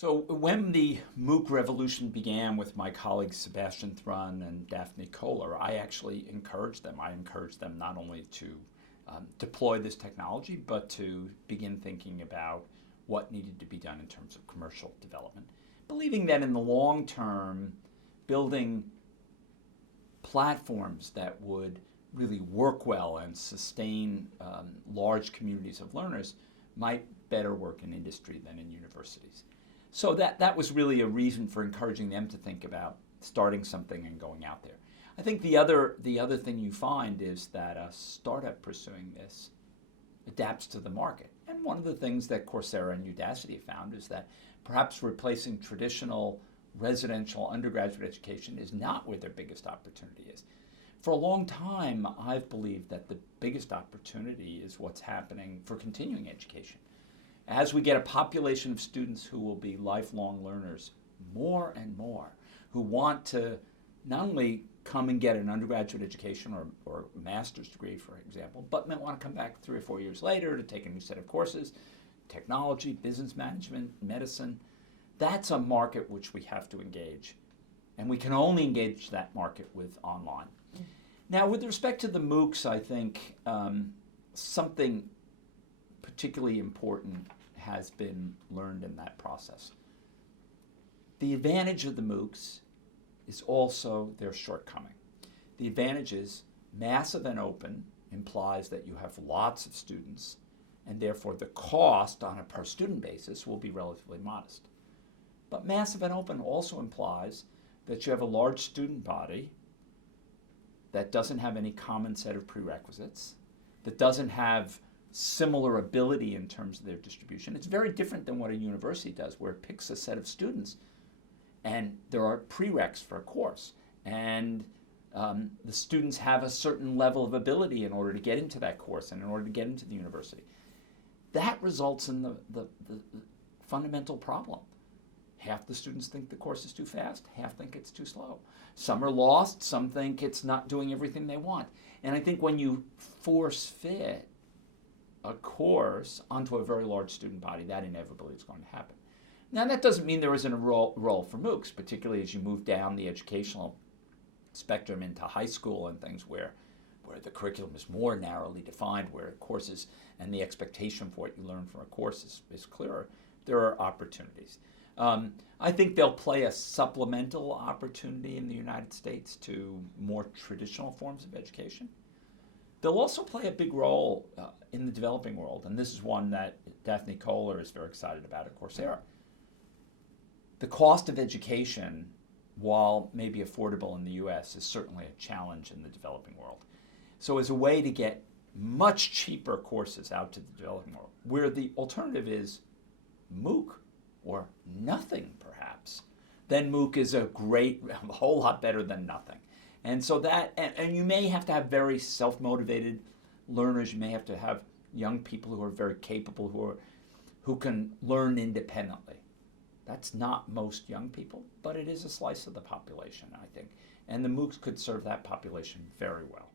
So when the MOOC revolution began with my colleagues Sebastian Thrun and Daphne Kohler, I actually encouraged them. I encouraged them not only to deploy this technology, but to begin thinking about what needed to be done in terms of commercial development, believing that in the long term, building platforms that would really work well and sustain large communities of learners might better work in industry than in universities. So that was really a reason for encouraging them to think about starting something and going out there. I think the other thing you find is that a startup pursuing this adapts to the market. And one of the things that Coursera and Udacity have found is that perhaps replacing traditional residential undergraduate education is not where their biggest opportunity is. For a long time, I've believed that the biggest opportunity is what's happening for continuing education. As we get a population of students who will be lifelong learners, more and more, who want to not only come and get an undergraduate education or a master's degree, for example, but might want to come back 3 or 4 years later to take a new set of courses, technology, business management, medicine. That's a market which we have to engage. And we can only engage that market with online. Now, with respect to the MOOCs, I think something particularly important has been learned in that process. The advantage of the MOOCs is also their shortcoming. The advantage is massive and open implies that you have lots of students, and therefore the cost on a per student basis will be relatively modest. But massive and open also implies that you have a large student body that doesn't have any common set of prerequisites, that doesn't have similar ability in terms of their distribution. It's very different than what a university does, where it picks a set of students and there are prereqs for a course. And the students have a certain level of ability in order to get into that course and in order to get into the university. That results in the fundamental problem. Half the students think the course is too fast, half think it's too slow. Some are lost, some think it's not doing everything they want. And I think when you force fit a course onto a very large student body, that inevitably is going to happen. Now, that doesn't mean there isn't a role for MOOCs, particularly as you move down the educational spectrum into high school and things where the curriculum is more narrowly defined, where courses and the expectation for what you learn from a course is clearer. There are opportunities. I think they'll play a supplemental opportunity in the United States to more traditional forms of education. They'll also play a big role in the developing world, and this is one that Daphne Kohler is very excited about at Coursera. The cost of education, while maybe affordable in the US, is certainly a challenge in the developing world. So as a way to get much cheaper courses out to the developing world, where the alternative is MOOC or nothing perhaps, then MOOC is a whole lot better than nothing. And so and you may have to have very self-motivated learners. You may have to have young people who are very capable, who can learn independently. That's not most young people, but it is a slice of the population, I think. And the MOOCs could serve that population very well.